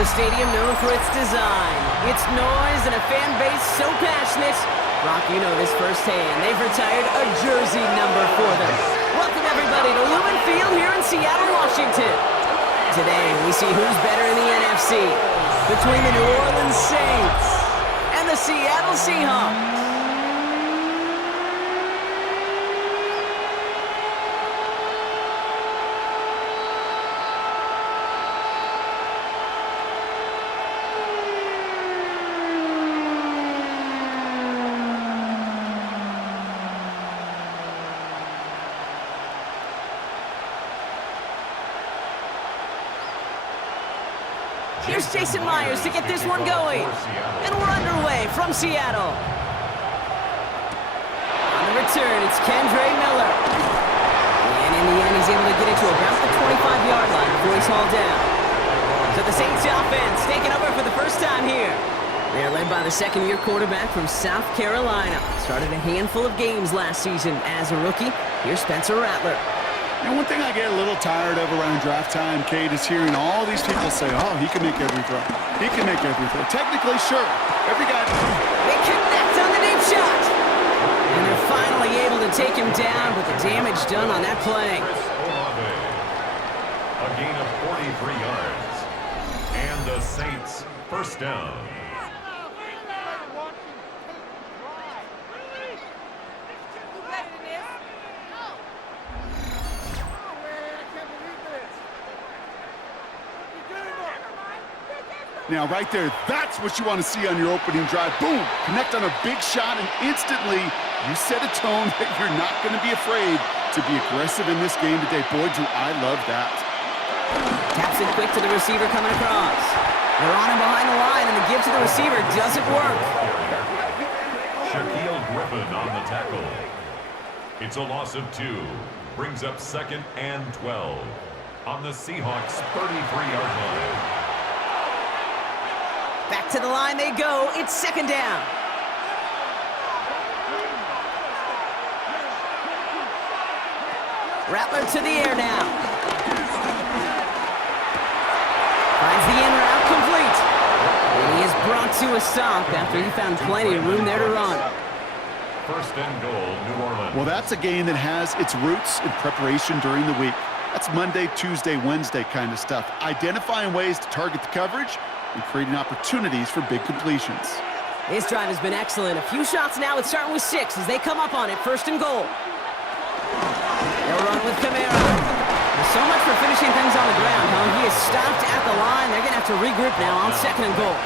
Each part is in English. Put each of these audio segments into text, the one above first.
a stadium known for its design, its noise, and a fan base so passionate. Brock, you know this firsthand. They've retired a jersey number for them. Welcome, everybody, to Lumen Field here in Seattle, Washington. Today, we see who's better in the NFC between the New Orleans Saints and the Seattle Seahawks. Here's Jason Myers to get this one going. And we're underway from Seattle. On the return, it's Kendre Miller. And in the end, he's able to get it to about the 25-yard line before he's hauled down. So the Saints offense taking over for the first time here. They're led by the second-year quarterback from South Carolina. Started a handful of games last season as a rookie. Here's Spencer Rattler. And one thing I get a little tired of around draft time, Kate, is hearing all these people say, oh, he can make every throw. He can make every throw. Technically, sure. Every guy... They connect on the deep shot. And they're finally able to take him down, but the damage done on that play. A gain of 43 yards. And the Saints first down. Now, right there, that's what you want to see on your opening drive. Boom! Connect on a big shot, and instantly, you set a tone that you're not going to be afraid to be aggressive in this game today. Boy, do I love that. Taps it quick to the receiver coming across. They're on him behind the line, and the give to the receiver doesn't work. Shaquille Griffin on the tackle. It's a loss of 2. Brings up 2nd and 12 on the Seahawks' 33-yard line. Back to the line they go. It's second down. Rattler to the air now. Finds the in route complete. And he is brought to a stop after he found plenty of room there to run. First and goal, New Orleans. Well, that's a game that has its roots in preparation during the week. That's Monday, Tuesday, Wednesday kind of stuff. Identifying ways to target the coverage and creating opportunities for big completions. This drive has been excellent. A few shots now. It's starting with 6 as they come up on it. First and goal. They'll run with Kamara. There's so much for finishing things on the ground. Huh? He is stopped at the line. They're going to have to regroup now on second and goal.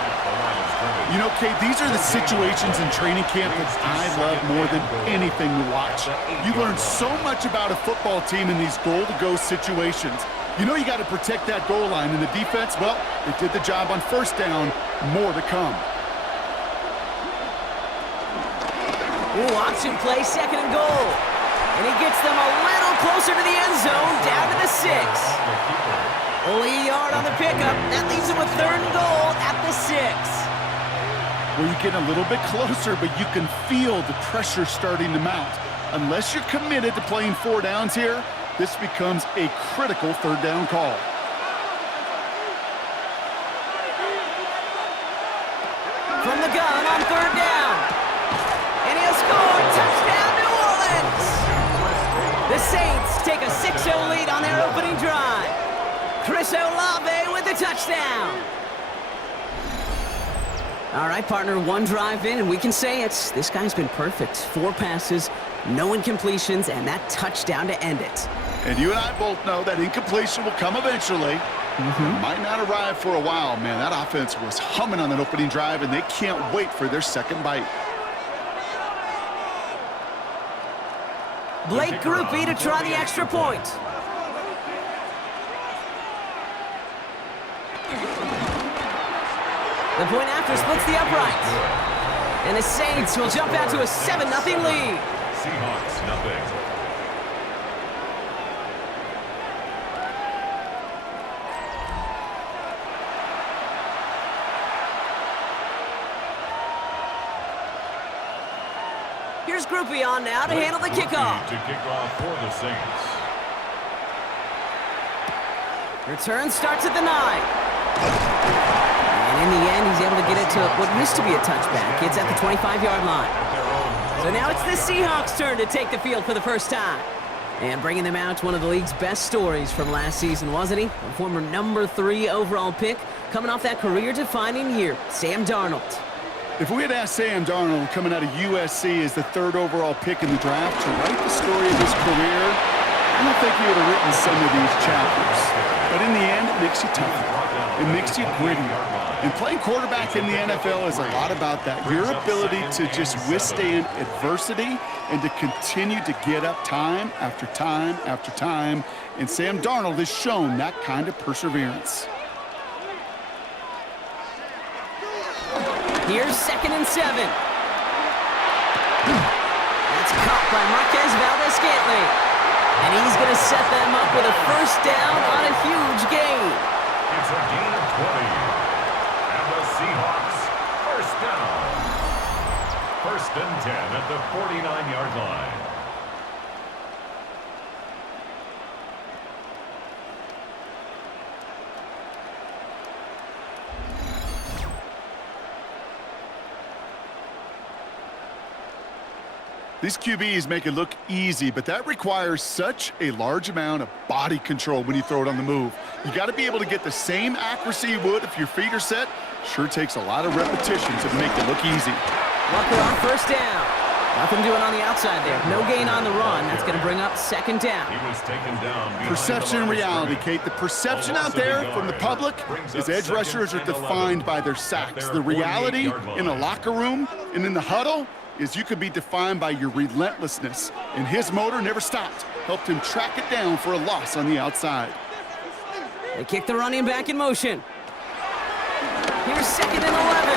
You know, Kate, these are the situations in training camp that I love more than anything to watch. You learn so much about a football team in these goal-to-go situations. You know you got to protect that goal line, and the defense, well, they did the job on first down. More to come. Ooh, option play, second and goal. And he gets them a little closer to the end zone, down to the 6. Only a yard on the pickup. That leaves him with third and goal at the 6. Well, you get a little bit closer, but you can feel the pressure starting to mount. Unless you're committed to playing 4 downs here, this becomes a critical third down call. From the gun on third down. And he'll score. Touchdown, New Orleans. The Saints take a 6-0 lead on their opening drive. Chris Olave with the touchdown. All right, partner, one drive in, and we can say it. This guy's been perfect. 4 passes, no incompletions, and that touchdown to end it. And you and I both know that incompletion will come eventually. Might not arrive for a while, man. That offense was humming on that opening drive, and they can't wait for their second bite. Blake Groupie to try the extra point. The point after splits the uprights. And the Saints will jump out to a 7-0 lead. Seahawks, nothing. Here's Groupie on now to handle the kickoff. To kick off for the Saints. Return starts at the 9. And in the end, he's able to get it to what used to be a touchback. It's at the 25-yard line. So now it's the Seahawks' turn to take the field for the first time. And bringing them out, one of the league's best stories from last season, wasn't he? A former number 3 overall pick, coming off that career-defining year, Sam Darnold. If we had asked Sam Darnold coming out of USC as the 3rd overall pick in the draft to write the story of his career, I don't think he would have written some of these chapters. But in the end, it makes you tougher. It makes you grittier. And playing quarterback in the NFL is a lot about that. Your ability to just withstand adversity and to continue to get up time after time after time. And Sam Darnold has shown that kind of perseverance. Here's 2nd and 7. That's caught by Marquez Valdez-Scantling. And he's going to set them up with a first down on a huge gain. It's a gain of 20. And the Seahawks, first down. 1st and 10 at the 49-yard line. These QBs make it look easy, but that requires such a large amount of body control when you throw it on the move. You got to be able to get the same accuracy you would if your feet are set. Sure takes a lot of repetitions to make it look easy. Walker on first down. Nothing doing on the outside there. No gain on the run. That's going to bring up 2nd down. He was taken down. Perception and reality, Kate. The perception out there from the public is edge rushers are defined by their sacks. The reality in a locker room and in the huddle is you could be defined by your relentlessness. And his motor never stopped. Helped him track it down for a loss on the outside. They kick the running back in motion. Here's 2nd and 11.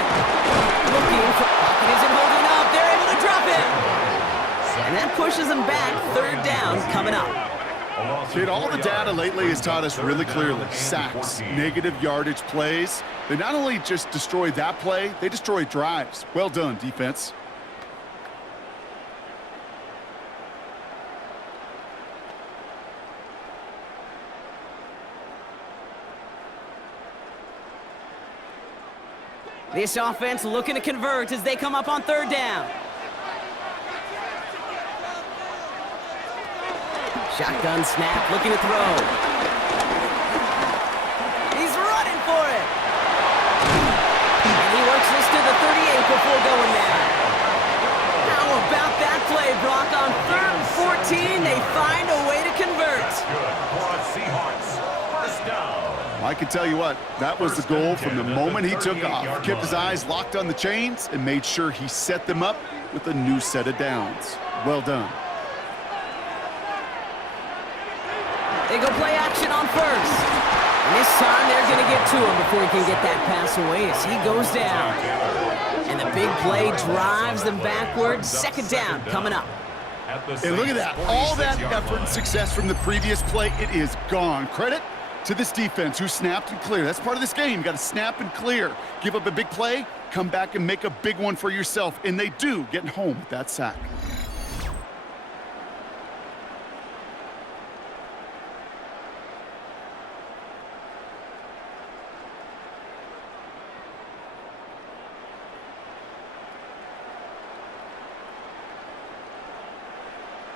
Looking for pocket isn't holding up. They're able to drop it. And that pushes them back. 3rd down coming up. Kate, all the data lately has taught us really clearly. Sacks, negative yardage plays. They not only just destroy that play, they destroy drives. Well done, defense. This offense looking to convert as they come up on 3rd down. Shotgun snap, looking to throw. He's running for it. And he works this to the 38 before going down. How about that play, Brock? On 3rd and 14, they find a way to convert. Good for a Seahawks, first down. I can tell you what, that was the goal from the moment he took off. Kept his eyes locked on the chains and made sure he set them up with a new set of downs. Well done. They go play action on 1st. And this time they're going to get to him before he can get that pass away as he goes down. And the big play drives them backwards. 2nd down coming up. And look at that. All that effort and success from the previous play, it is gone. Credit to this defense who snapped and cleared. That's part of this game. You got to snap and clear. Give up a big play, come back and make a big one for yourself. And they do, getting home with that sack.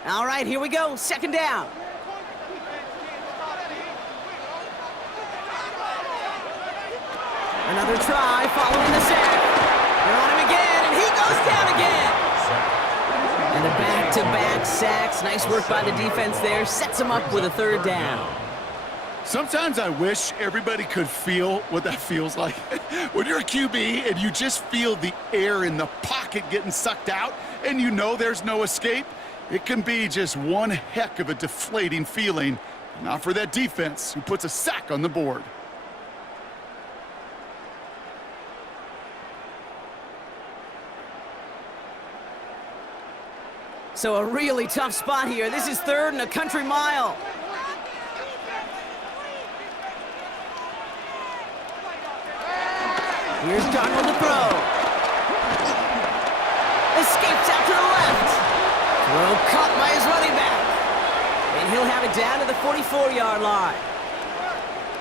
All right, here we go. 2nd down. Another try following the sack. They're on him again, and he goes down again. And the back-to-back sacks. Nice work by the defense there. Sets him up with a 3rd down. Sometimes I wish everybody could feel what that feels like. When you're a QB and you just feel the air in the pocket getting sucked out and you know there's no escape, it can be just one heck of a deflating feeling. Not for that defense who puts a sack on the board. So a really tough spot here. This is 3rd and a country mile. Here's Darnold to throw. Escapes out to the left. Throw caught by his running back. And he'll have it down to the 44-yard line.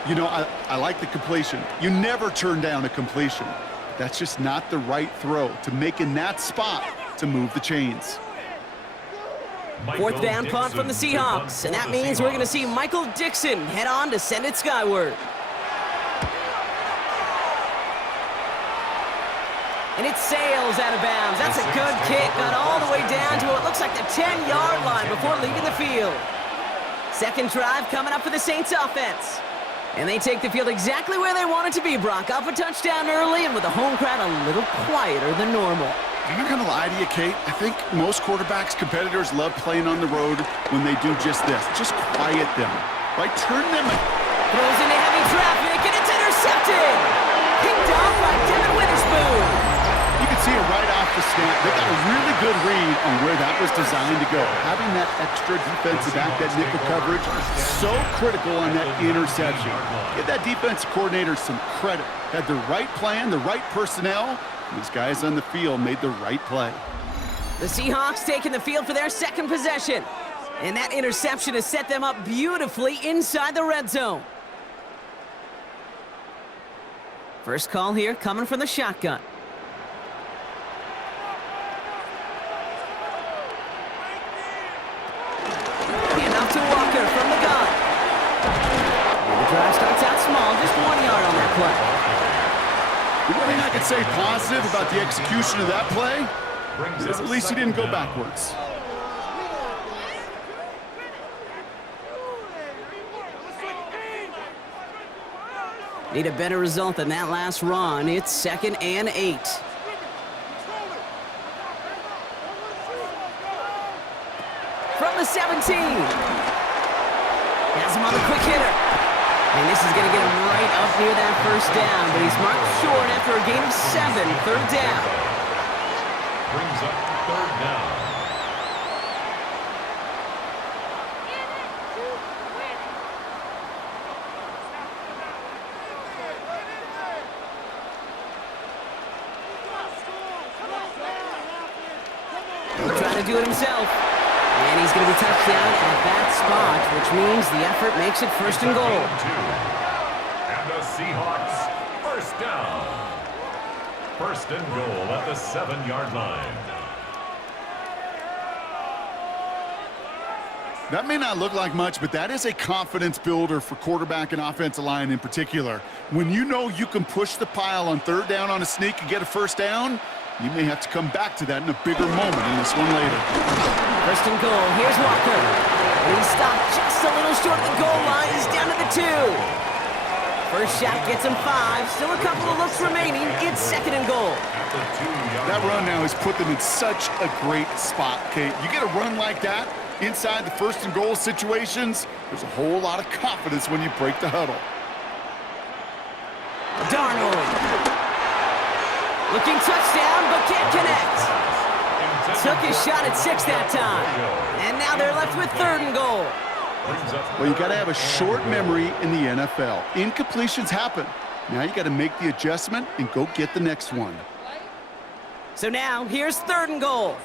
You know, I like the completion. You never turn down a completion. That's just not the right throw to make in that spot to move the chains. Fourth down punt from the Seahawks, and that means we're going to see Michael Dixon head on to send it skyward. And it sails out of bounds. That's a good kick. Got all the way down to what looks like the 10-yard line before leaving the field. Second drive coming up for the Saints offense. And they take the field exactly where they want it to be, Brock. Off a touchdown early and with the home crowd a little quieter than normal. I'm not going to lie to you, Kate. I think most quarterbacks, competitors love playing on the road when they do just this. Just quiet them. Right? Turn them. Throws into heavy traffic, and it's intercepted. Picked off by Devin Witherspoon. You can see it right off the snap. They got a really good read on where that was designed to go. Having that extra defensive back, that nickel coverage, so critical on that interception. Give that defensive coordinator some credit. Had the right plan, the right personnel. These guys on the field made the right play. The Seahawks taking the field for their second possession. And that interception has set them up beautifully inside the red zone. First call here coming from the shotgun. Handoff to Walker from the gun. And the drive starts out small, just 1 yard on that play. The one thing I could say positive about the execution of that play is at least he didn't go backwards. Need a better result than that last run. It's 2nd and 8. From the 17. Has him on the quick hitter. And this is going to get him right up near that first down, but he's marked short after a gain of 7, third down. Brings up third down. He'll try to do it himself. And he's going to be touched down at that spot, which means the effort makes it 1st and goal. And the Seahawks, first down. 1st and goal at the 7-yard line. That may not look like much, but that is a confidence builder for quarterback and offensive line in particular. When you know you can push the pile on 3rd down on a sneak and get a 1st down, you may have to come back to that in a bigger moment in this one later. 1st and goal. Here's Walker. And he's stopped just a little short of the goal line. He's down to the 2. First shot gets him 5. Still a couple of looks remaining. It's 2nd and goal. That run now has put them in such a great spot, Kate. You get a run like that inside the 1st and goal situations, there's a whole lot of confidence when you break the huddle. Darnold. Looking touchdown, but can't connect. Took his shot at 6 that time. And now they're left with 3rd and goal. Well, you got to have a short memory in the NFL. Incompletions happen. Now you got to make the adjustment and go get the next one. So now, here's 3rd and goal.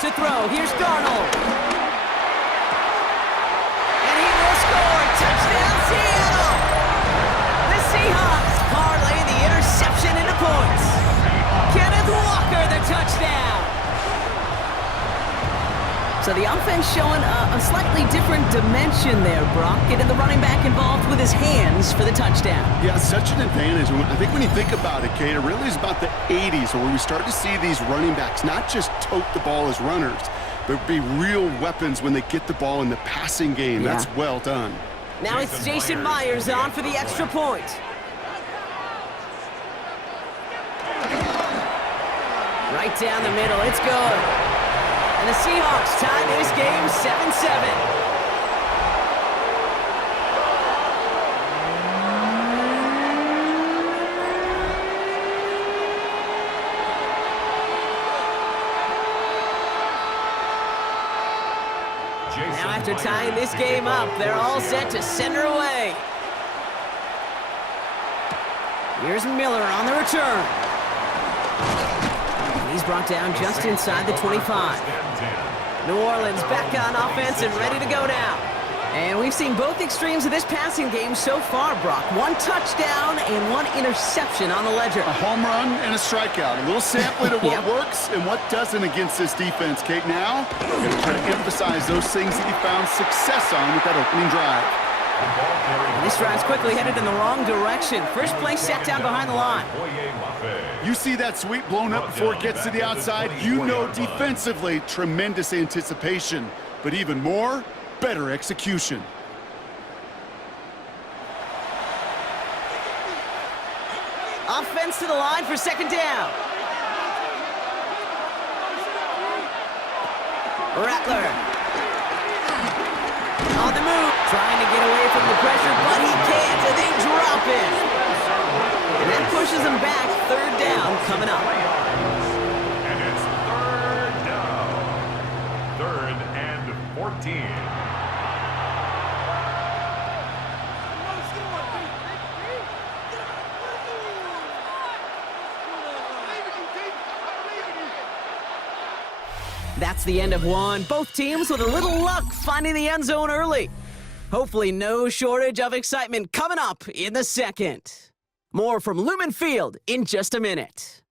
To throw, here's Darnold. Touchdown, Seattle! The Seahawks parlaying the interception into points. Kenneth Walker, the touchdown. So the offense showing a slightly different dimension there, Brock. Getting the running back involved with his hands for the touchdown. Yeah, such an advantage. I think when you think about it, Kate, it really is about the 80s where we start to see these running backs not just tote the ball as runners, but be real weapons when they get the ball in the passing game. Yeah. That's well done. Now it's Jason Myers on for the extra point. Right down the middle, it's good. And the Seahawks tie this game 7-7. Now after tying this game up, they're all set to send her away. Here's Miller on the return. And he's brought down just inside the 25. New Orleans back on offense and ready to go now. And we've seen both extremes of this passing game so far, Brock. One touchdown and one interception on the ledger. A home run and a strikeout. A little sampling of what works and what doesn't against this defense, Kate. Now, we're going to try to emphasize those things that you found success on with that opening drive. This drive's quickly headed in the wrong direction. First play set down behind the line. You see that sweep blown up before it gets to the outside. You know defensively, tremendous anticipation. But even more, better execution. Offense to the line for second down. Rattler. On the move. Trying to get away from the pressure, but he can't, and they drop it. And that pushes them back. Third down coming up. And it's third down. 3rd and 14. That's the end of one. Both teams with a little luck finding the end zone early. Hopefully no shortage of excitement coming up in the second. More from Lumen Field in just a minute.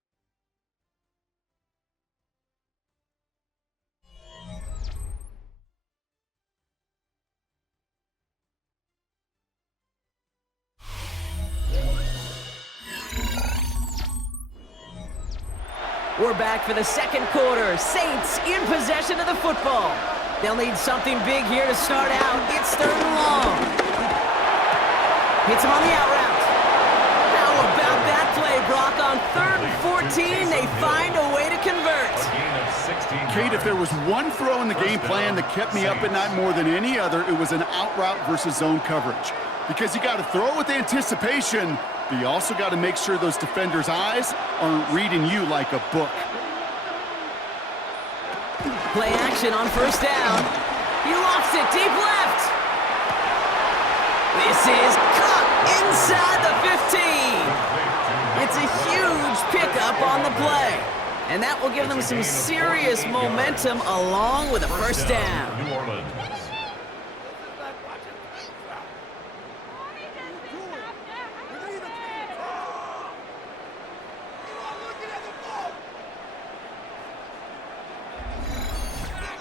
We're back for the second quarter. Saints in possession of the football. They'll need something big here to start out. It's 3rd and long. Hits him on the out route. How about that play, Brock? On 3rd and 14, they find a way to convert. Kate, if there was one throw in the game plan that kept me up at night more than any other, it was an out route versus zone coverage. Because you got to throw with anticipation, but you also got to make sure those defenders' eyes aren't reading you like a book. Play action on 1st down. He lofts it deep left. This is caught inside the 15. It's a huge pickup on the play. And that will give them some serious momentum along with a 1st down. New Orleans.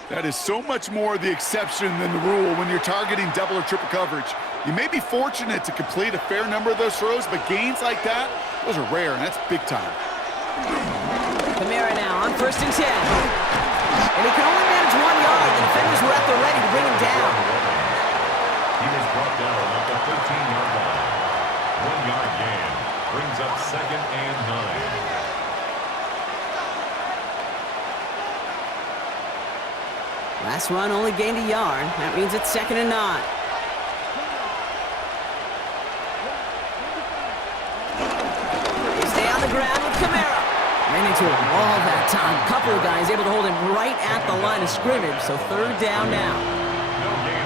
That is so much more the exception than the rule when you're targeting double or triple coverage. You may be fortunate to complete a fair number of those throws, but gains like that, those are rare, and that's big time. Kamara now on 1st and 10. And he can only manage 1 yard. The defenders were at the ready to bring him down. He was brought down at the 13-yard line. 1-yard gain brings up 2nd and 9. Last run only gained a yard. That means it's 2nd and 9. They stay on the ground with Kamara. Ran into a wall that time. Couple of guys able to hold him right at the line of scrimmage. So 3rd down now.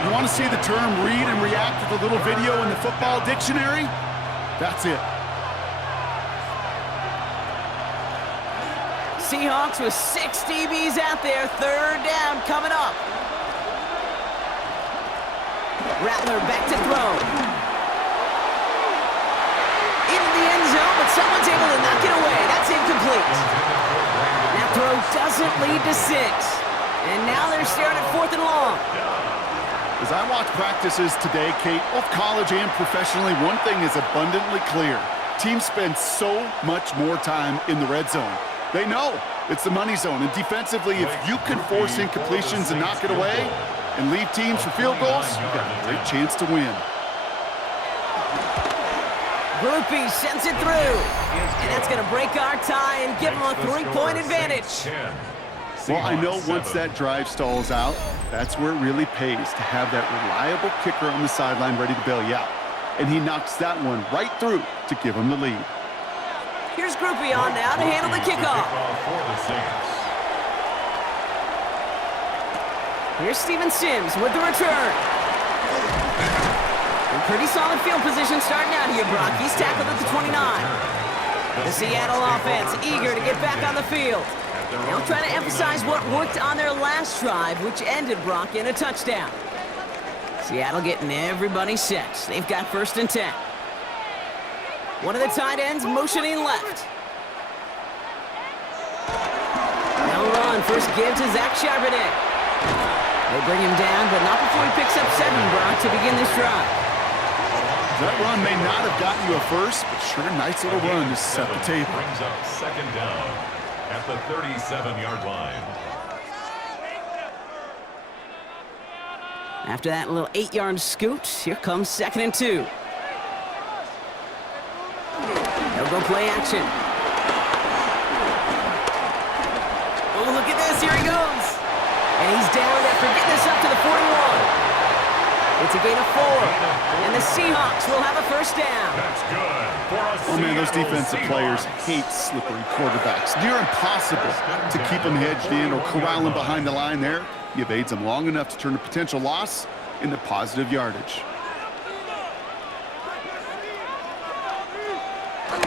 You want to see the term read and react with a little video in the football dictionary? That's it. Seahawks with 6 DBs out there. 3rd down coming up. Rattler back to throw. Into the end zone, but someone's able to knock it away. That's incomplete. That throw doesn't lead to 6. And now they're staring at 4th and long. As I watch practices today, Kate, both college and professionally, one thing is abundantly clear. Teams spend so much more time in the red zone. They know it's the money zone, and defensively, if you can force incompletions and knock it away and leave teams for field goals, you've got a great chance to win. Groupie sends it through, and that's going to break our tie and give them a 3-point advantage. Well, I know once that drive stalls out, that's where it really pays to have that reliable kicker on the sideline ready to bail you out. And he knocks that one right through to give him the lead. Here's Groupie on now to handle the kickoff. Here's Steven Sims with the return. In pretty solid field position starting out here, Brock. He's tackled at the 29. The Seattle offense eager to get back on the field. They'll try to emphasize what worked on their last drive, which ended, Brock, in a touchdown. Seattle getting everybody set. They've got 1st and 10. One of the tight ends motioning left. They'll run. First give to Zach Charbonnet. They bring him down, but not before he picks up 7, Brock, to begin this drive. That run may not have gotten you a first, but sure, nice little run to set the table. Brings up 2nd down at the 37-yard line. After that little 8-yard scoot, here comes 2nd and 2. They'll go play action. Oh, look at this. Here he goes. And he's down after getting this up to the 41. It's a gain of 4. And the Seahawks will have a 1st down. That's good for a Oh, man, those Seattle defensive players Seahawks. hate slippery quarterbacks. Near impossible to keep them hedged in or corral them behind the line there. He evades them long enough to turn a potential loss into positive yardage.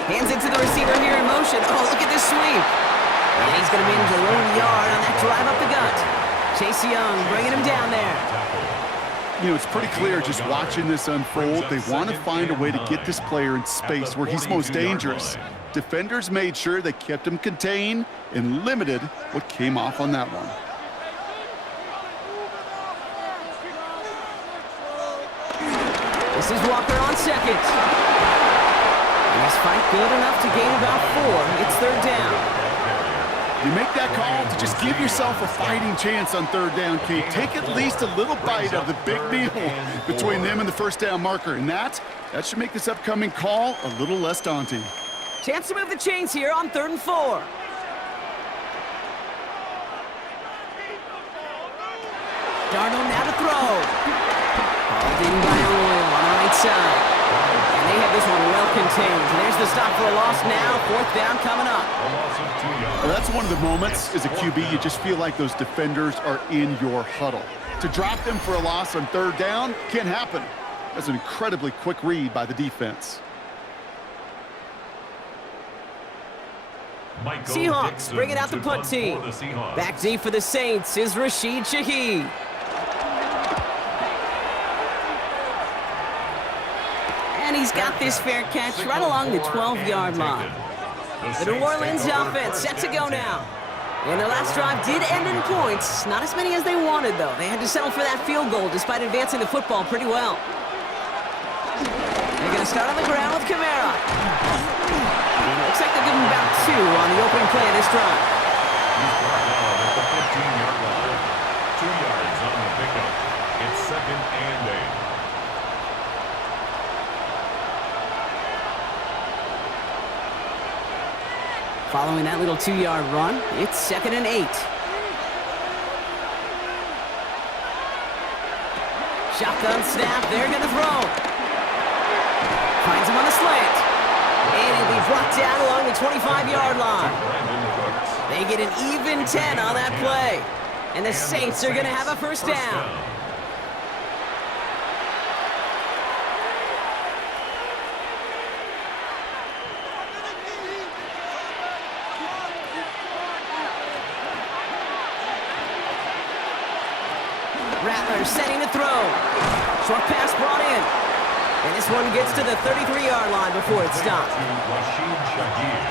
Hands it to the receiver here in motion. Oh, look at this sweep. And he's going to manage a lone yard on that drive up the gut. Chase Young bringing him down there. You know, it's pretty clear just watching this unfold. They want to find a way to get this player in space where he's most dangerous. Defenders made sure they kept him contained and limited what came off on that one. This is Walker on 2nd. And this fight good enough to gain about 4. It's 3rd down. You make that call to just give yourself a fighting chance on 3rd down, Kate. Take at least a little bite of the big meal between them and the 1st down marker. And that should make this upcoming call a little less daunting. Chance to move the chains here on 3rd and 4. Darnold now to throw. Called in by Oil on the right side. And they have this one well contained. And there's the stop for a loss now. 4th down coming up. Well, that's one of the moments as a QB you just feel like those defenders are in your huddle. To drop them for a loss on 3rd down can't happen. That's an incredibly quick read by the defense. Seahawks bringing out the punt team. Back deep for the Saints is Rashid Shaheed. And he's got this fair catch right along the 12-yard line. The New Orleans offense set to go now. And their last drive did end in points. Not as many as they wanted, though. They had to settle for that field goal despite advancing the football pretty well. They're going to start on the ground with Kamara. Looks like they'll give him about 2 on the opening play of this drive. He's brought down at the 15-yard line. 2 yards on the pickup. It's 2nd and 8. Following that little 2-yard run, it's 2nd and 8. Shotgun snap, they're going to throw. Finds him on the slant. And he'll be brought down along the 25-yard line. They get an even 10 on that play. And the Saints are going to have a 1st down. Rattler setting to throw. Short pass brought in. And this one gets to the 33-yard line before it's stopped. Rashid Shaheed.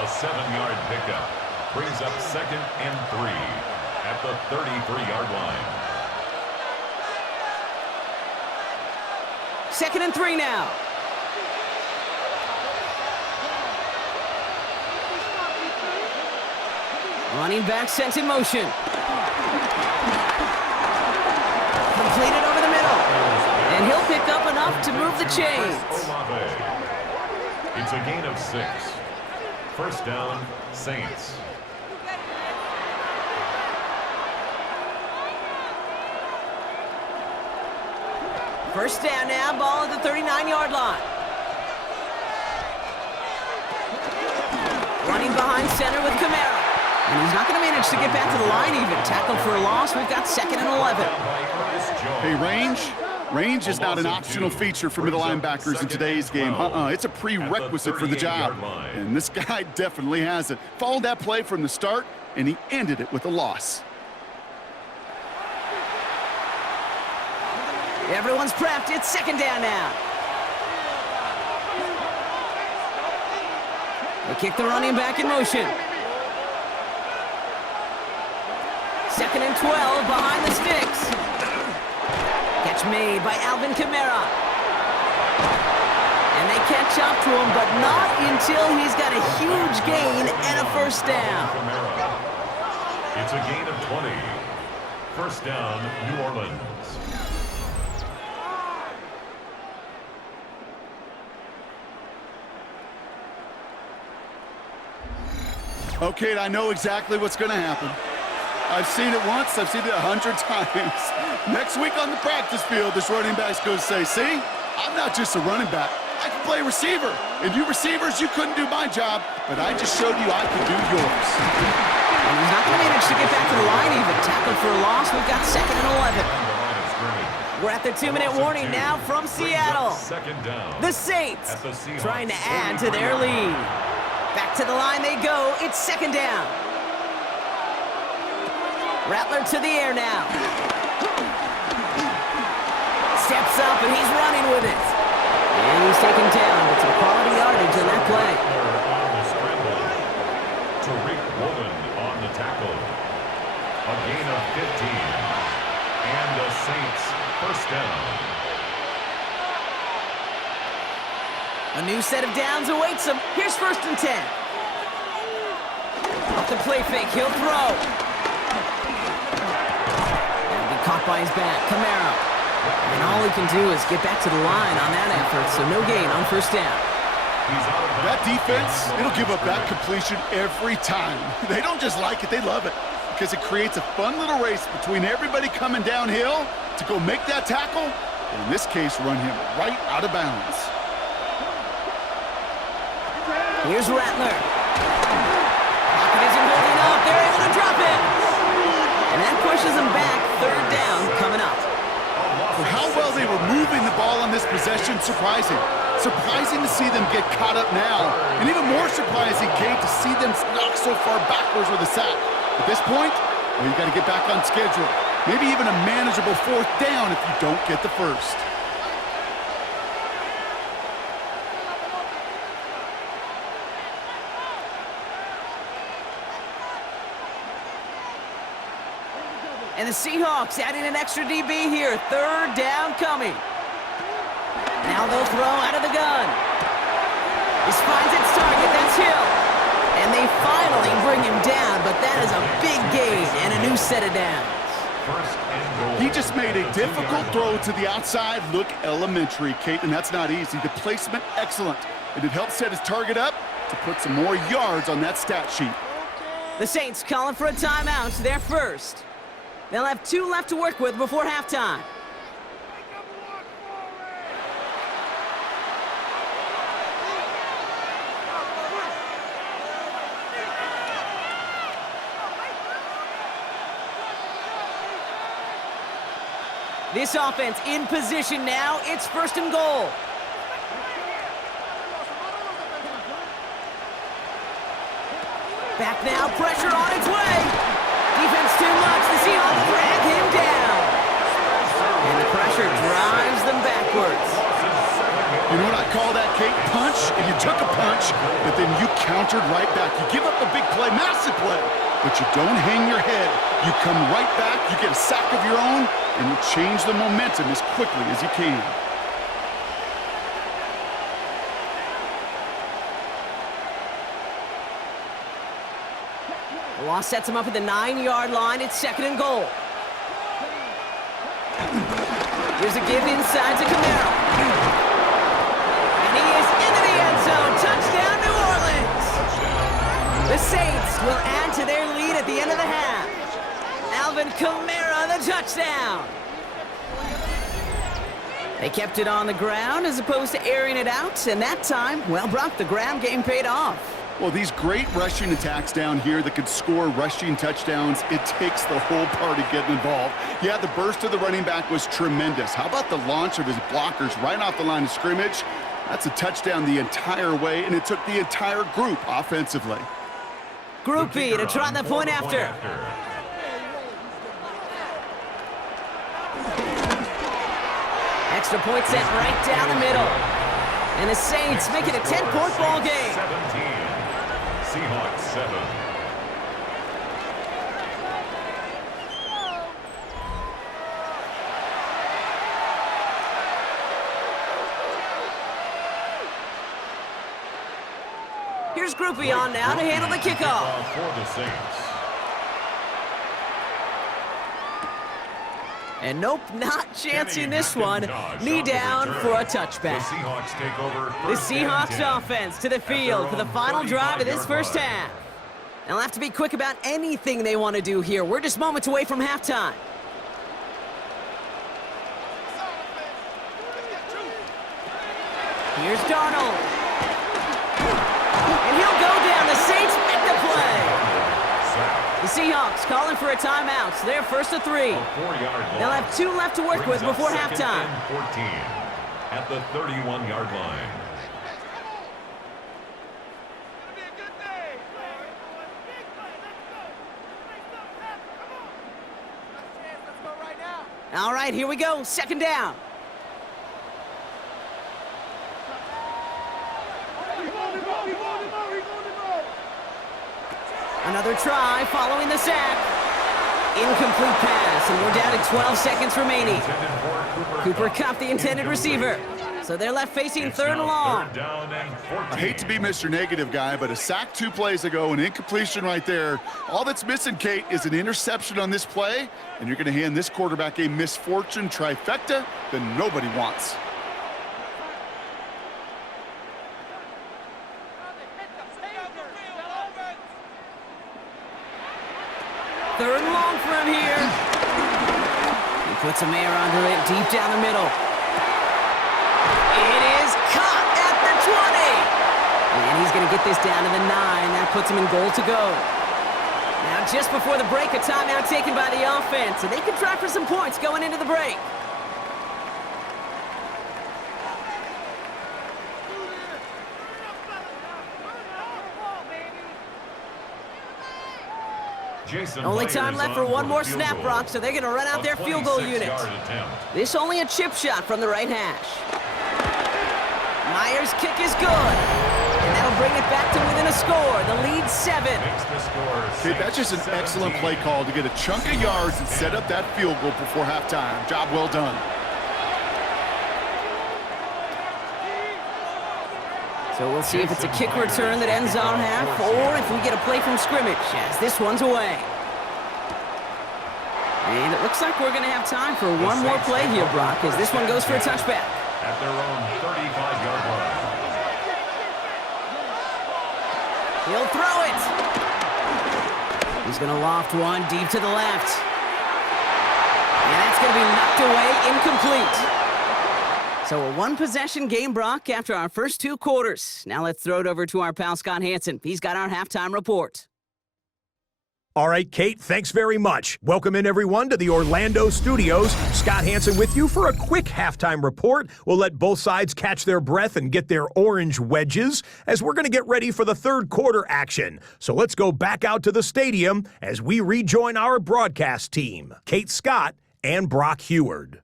A 7-yard pickup brings up 2nd and 3 at the 33-yard line. 2nd and 3 now. Running back sent in motion. Completed over the middle. And he'll pick up enough to move the chains. It's a gain of 6. 1st down, Saints. First down now, ball at the 39-yard line. Running behind center with Kamara. And he's not going to manage to get back to the line even. Tackled for a loss. We've got 2nd and 11. Hey, range, Range is not an optional feature for middle linebackers in today's game. It's a prerequisite for the job. And this guy definitely has it. Followed that play from the start, and he ended it with a loss. Everyone's prepped. It's second down now. They kick the running back in motion. Second and 12 behind the sticks. Catch made by Alvin Kamara. And they catch up to him, but not until he's got a huge gain and a first down. It's a gain of 20. First down, New Orleans. Okay, I know exactly what's going to happen. I've seen it once, I've seen it 100 times. Next week on the practice field, this running back's going to say, see, I'm not just a running back. I can play receiver. And you receivers, you couldn't do my job, but I just showed you I could do yours. And he's not going to manage to get back to the line even. Tackled for a loss. We've got second and 11. We're at the 2-minute warning now from Seattle. Second down. The Saints trying to add to their lead. Back to the line they go. It's second down. Rattler to the air now. Steps up and he's running with it. And he's taken down, but some quality yardage in that play. On the scramble. Tariq Woolen on the tackle. A gain of 15. And the Saints first down. A new set of downs awaits him. Here's first and 10. Off the play fake, he'll throw. And be caught by his back, Kamara. And all he can do is get back to the line on that effort, so no gain on first down. That defense, it'll give up that completion every time. They don't just like it, they love it. Because it creates a fun little race between everybody coming downhill to go make that tackle, or in this case, run him right out of bounds. Here's Rattler. Pocket isn't holding up. They're able to drop it. And that pushes them back. Third down coming up. For how well they were moving the ball on this possession, surprising. Surprising to see them get caught up now. And even more surprising, Kate, to see them knock so far backwards with a sack. At this point, well, you got to get back on schedule. Maybe even a manageable fourth down if you don't get the first. And the Seahawks adding an extra DB here. Third down coming. Now they'll throw out of the gun. This finds its target. That's Hill. And they finally bring him down, but that is a big gain and a new set of downs. He just made a difficult throw to the outside look elementary, Kate, and that's not easy. The placement, excellent. And it helped set his target up to put some more yards on that stat sheet. The Saints calling for a timeout. They're first. They'll have 2 left to work with before halftime. This offense in position now. It's first and goal. Back now, pressure on its way. Defense too much. The Seahawks drag him down. And the pressure drives them backwards. You know what I call that, Kate? Punch, and you took a punch, but then you countered right back. You give up a big play, massive play, but you don't hang your head. You come right back, you get a sack of your own, and you change the momentum as quickly as you can. The loss sets him up at the 9-yard line. It's second and goal. Here's a give inside to Kamara. And he is into the end zone. Touchdown, New Orleans. The Saints will add to their lead at the end of the half. Alvin Kamara, the touchdown. They kept it on the ground as opposed to airing it out. And that time, well, Brock, the ground game paid off. Well, these great rushing attacks down here that could score rushing touchdowns, it takes the whole party getting involved. Yeah, the burst of the running back was tremendous. How about the launch of his blockers right off the line of scrimmage? That's a touchdown the entire way, and it took the entire group offensively. Group B to try the point after. Extra point set right down the middle. And the Saints make it a 10-point ball game. 17. Seahawks 7. Here's Groupie on now to handle the kickoff. For the Saints. And nope, not chancing this one. Knee down for a touchback. The Seahawks take over. The Seahawks offense to the field for the final drive of this first half. They'll have to be quick about anything they want to do here. We're just moments away from halftime. Here's Darnold. And he'll go down. The Saints make the play. The Seahawks calling for a timeout. So they're first to 3. They'll have 2 left to work with before halftime. 14 at the 31-yard line. All right, here we go. Second down. Another try following the sack. Incomplete pass, and we're down to 12 seconds remaining. Cooper Kupp, the intended receiver. So they're left facing third and long. I hate to be Mr. Negative guy, but a sack 2 plays ago, an incompletion right there. All that's missing, Kate, is an interception on this play, and you're going to hand this quarterback a misfortune trifecta that nobody wants. Third and long for him here. He puts some air under it, deep down the middle. It is caught at the 20. And he's going to get this down to the 9. That puts him in goal to go. Now, just before the break, a timeout taken by the offense. And they can try for some points going into the break. Only time left for one more snap, Brock, so they're going to run out their field goal unit. This only a chip shot from the right hash. Myers' kick is good. And that'll bring it back to within a score. The lead 7. Okay, that's just an excellent play call to get a chunk of yards and set up that field goal before halftime. Job well done. So we'll see if it's a kick return that ends our half, or if we get a play from scrimmage, as this one's away. And it looks like we're going to have time for one more play here, Brock, as this one goes for a touchback. At their own 35-yard line. He'll throw it. He's going to loft one deep to the left. And that's going to be knocked away, incomplete. So a one-possession game, Brock, after our first 2 quarters. Now let's throw it over to our pal Scott Hansen. He's got our halftime report. All right, Kate, thanks very much. Welcome in, everyone, to the Orlando studios. Scott Hansen with you for a quick halftime report. We'll let both sides catch their breath and get their orange wedges as we're going to get ready for the third quarter action. So let's go back out to the stadium as we rejoin our broadcast team, Kate Scott and Brock Heward.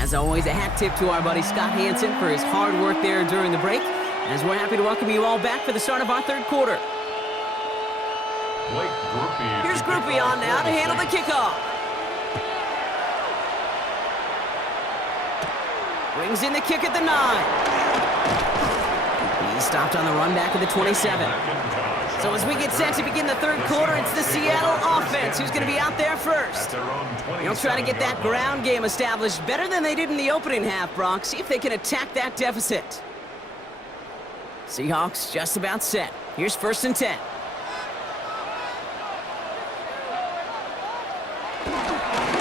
As always, a hat tip to our buddy Scott Hansen for his hard work there during the break, as we're happy to welcome you all back for the start of our third quarter. Here's Groupie on now to handle the kickoff. Brings in the kick at the 9. He's stopped on the run back at the 27. So as we get set to begin the third quarter, it's the Seattle offense who's going to be out there first. They'll try to get that ground game established better than they did in the opening half, Brock. See if they can attack that deficit. Seahawks just about set. Here's 1st and 10.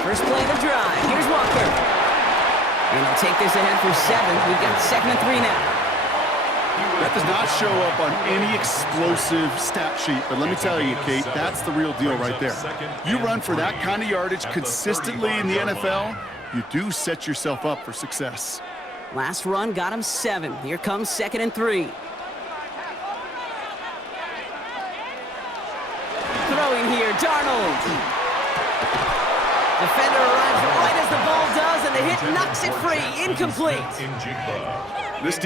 First play of the drive. Here's Walker. And he'll take this ahead for 7. We've got 2nd and 3 now. That does not show up on any explosive stat sheet, but let me tell you, Kate, that's the real deal right there. You run for that kind of yardage consistently in the NFL, you do set yourself up for success. Last run got him 7. Here comes 2nd and 3. Throwing here, Darnold. Defender arrives right as the ball does, and the hit knocks it free. Incomplete. This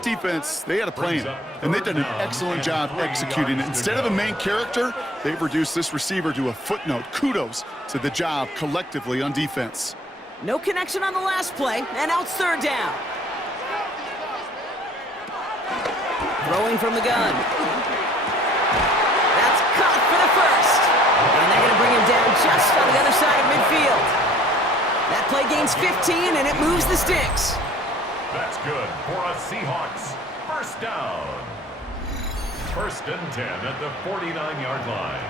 defense, they had a plan, and they've done an excellent job executing it. Instead of a main character, they've reduced this receiver to a footnote. Kudos to the job collectively on defense. No connection on the last play, and out 3rd down. Throwing from the gun. That's caught for the first. And they're going to bring him down just on the other side of midfield. That play gains 15, and it moves the sticks. That's good for a Seahawks. First down. 1st and 10 at the 49-yard line.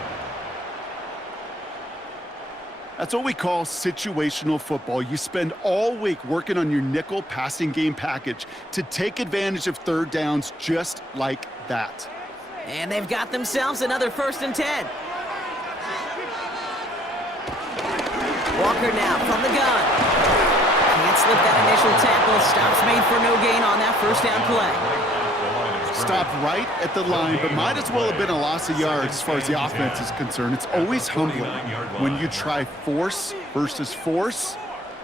That's what we call situational football. You spend all week working on your nickel passing game package to take advantage of 3rd downs just like that. And they've got themselves another 1st and 10. Walker now from the gun. Can't slip that initial tackle. Stops made for no gain on that 1st down play. Stopped right at the line, but might as well have been a loss of yards as far as the offense is concerned. It's always humbling when you try force versus force,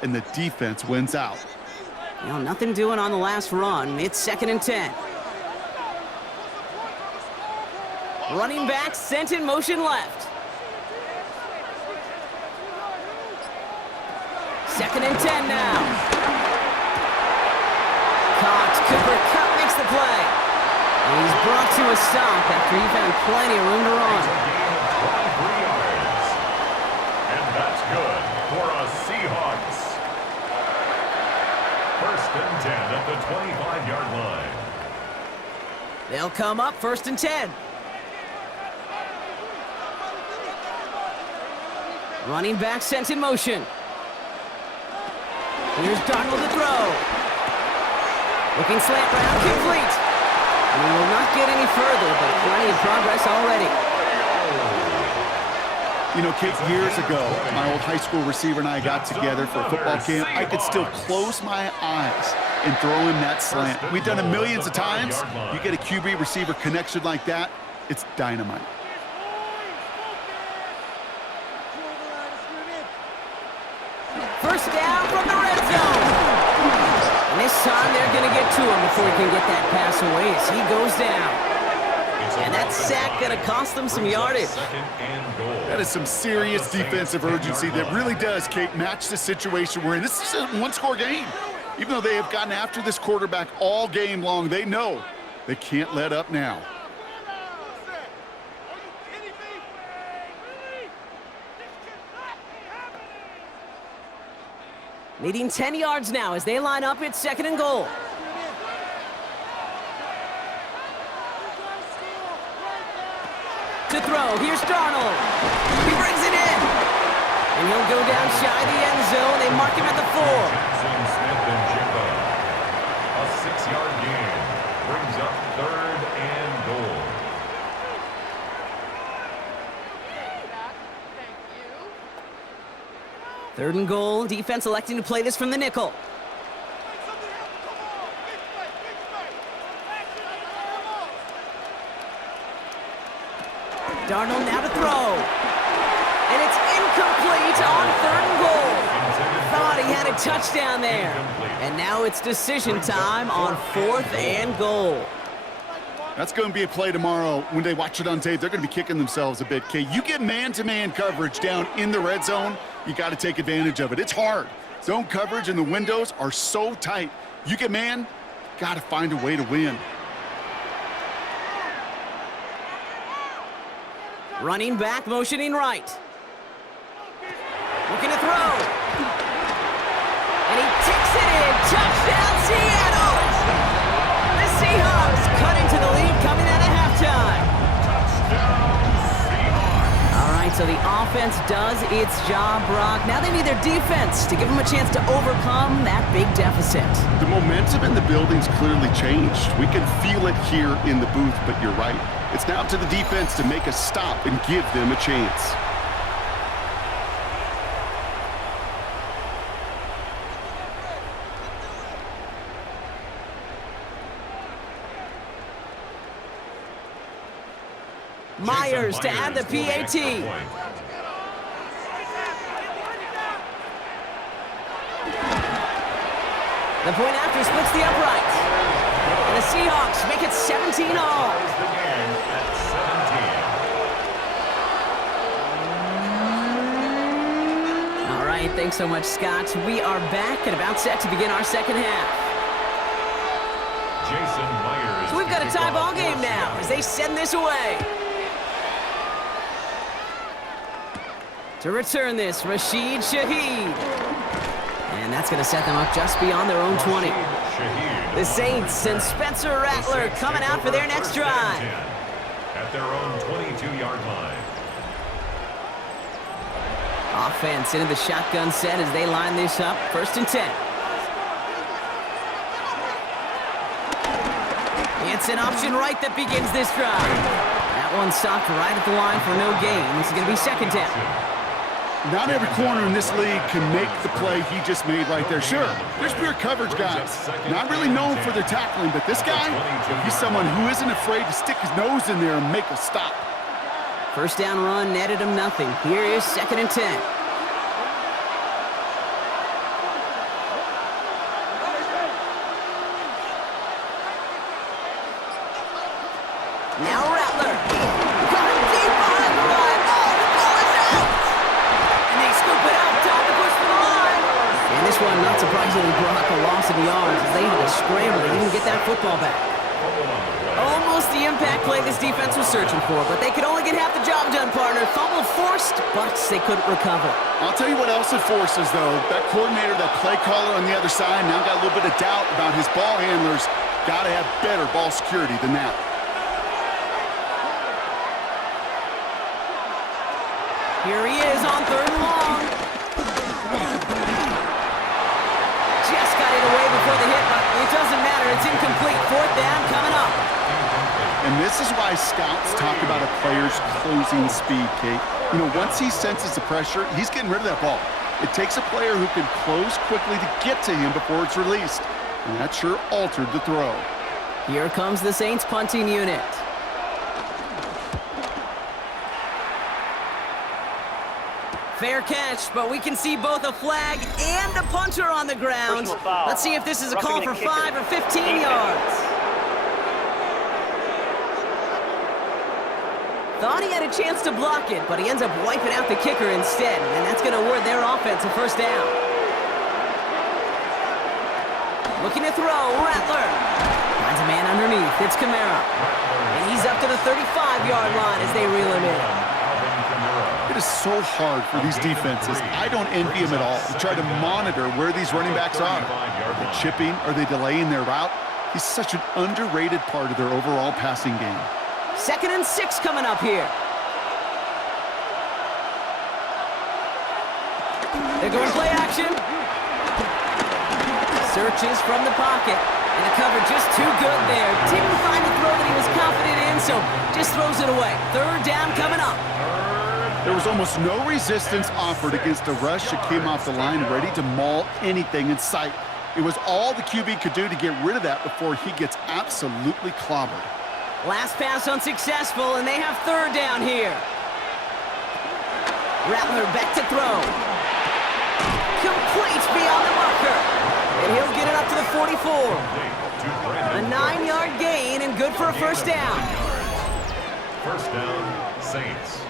and the defense wins out. You know, nothing doing on the last run. It's 2nd and 10. Running back sent in motion left. 2nd and 10 now. Caught. Cooper Kupp makes the play. And he's brought to a stop after he found plenty of room to run. And that's good for a Seahawks. 1st and 10 at the 25-yard line. They'll come up 1st and 10. Running back sent in motion. Here's Darnold to throw. Looking slant route, complete. And he will not get any further, but plenty of progress already. You know, Kate, years ago, my old high school receiver and I got together for a football camp. I could still close my eyes and throw him that slant. We've done it millions of times. You get a QB receiver connection like that, it's dynamite. First down from the red zone. And this time they're going to get to him before he can get that pass away as he goes down. And that sack going to cost them some yardage. That is some serious defensive urgency that really does, Kate, match the situation we're in. This is a one-score game. Even though they have gotten after this quarterback all game long, they know they can't let up now. Needing 10 yards now as they line up. It's 2nd and goal. To throw, here's Darnold. He brings it in. And he'll go down shy of the end zone. They mark him at the 4. A 6-yard gain brings up 3rd and goal. Third and goal. Defense electing to play this from the nickel. Darnold now to throw. And it's incomplete on 3rd and goal. Thought he had a touchdown there. And now it's decision time on 4th and goal. That's going to be a play tomorrow. When they watch it on tape, they're going to be kicking themselves a bit. Okay, you get man-to-man coverage down in the red zone, you got to take advantage of it. It's hard. Zone coverage and the windows are so tight. You get man, got to find a way to win. Running back, motioning right. Looking to throw. And he takes it in. Touchdown, Seattle! The Seahawks cut into the lead coming out of halftime. Touchdown, Seahawks. All right, So the offense does its job, Brock. Now they need their defense to give them a chance to overcome that big deficit. The momentum in the building's clearly changed. We can feel it here in the booth, but you're right. It's now up to the defense to make a stop and give them a chance. Myers to add the PAT. The point after splits the uprights. And the Seahawks make it 17 all. All right, thanks so much, Scott. We are back and about set to begin our second half. Jason Myers. So we've got a tie ball game now as they send this away. To return this, Rashid Shaheed. And that's going to set them up just beyond their own 20. The Saints and Spencer Rattler coming out for their next drive. At their own 22-yard line. Offense into the shotgun set as they line this up. 1st and 10. It's an option right that begins this drive. That one stopped right at the line for no gain. This is going to be 2nd down. Not every corner in this league can make the play he just made right there. Sure, there's pure coverage guys. Not really known for their tackling, but this guy, he's someone who isn't afraid to stick his nose in there and make a stop. 1st down run netted him nothing. Here is 2nd and 10. Now Rattler. Coming deep behind the line. Oh, the ball is out! And they scoop it up. Time to push for the line. And this one, not surprisingly, Brock a loss of yards as they had to scramble to even get that football back. Almost the impact play this defense was searching for, but they could only get half the job done, partner. Fumble forced, but they couldn't recover. I'll tell you what else it forces, though. That coordinator, that play caller on the other side, now got a little bit of doubt about his ball handlers. Got to have better ball security than that. Here he is on 3rd and long. Just got it away before the hit, but it doesn't matter. It's incomplete. 4th down coming up. And this is why scouts talk about a player's closing speed, Kate. You know, once he senses the pressure, he's getting rid of that ball. It takes a player who can close quickly to get to him before it's released. And that sure altered the throw. Here comes the Saints punting unit. Fair catch, but we can see both a flag and a punter on the ground. Let's see if this is a call for 5 or 15 yards. Thought he had a chance to block it, but he ends up wiping out the kicker instead, and that's going to award their offense a 1st down. Looking to throw, Rattler. Finds a man underneath. It's Kamara. And he's up to the 35-yard line as they reel him in. It is so hard for these defenses. I don't envy them at all. To try to monitor where these running backs are. Are they chipping? Are they delaying their route? He's such an underrated part of their overall passing game. 2nd and 6 coming up here. They're going play action. Searches from the pocket. And the cover just too good there. Didn't find a throw that he was confident in, so just throws it away. 3rd down coming up. There was almost no resistance offered against a rush that came off the line ready to maul anything in sight. It was all the QB could do to get rid of that before he gets absolutely clobbered. Last pass unsuccessful, and they have 3rd down here. Rattler back to throw. Complete beyond the marker. And he'll get it up to the 44. A 9-yard gain and good for a 1st down. 1st down, Saints.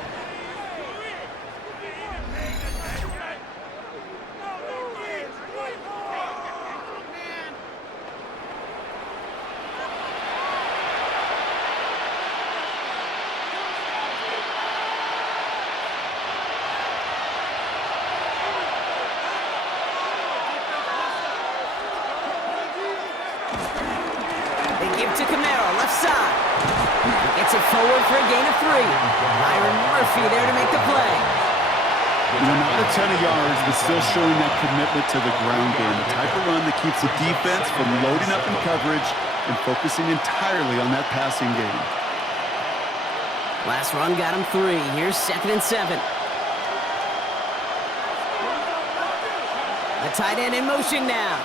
Give to Camaro, left side. Gets it forward for a gain of 3. Byron Murphy there to make the play. Not a ton of yards, but still showing that commitment to the ground game. The type of run that keeps the defense from loading up in coverage and focusing entirely on that passing game. Last run got him 3. Here's 2nd and 7. The tight end in motion now.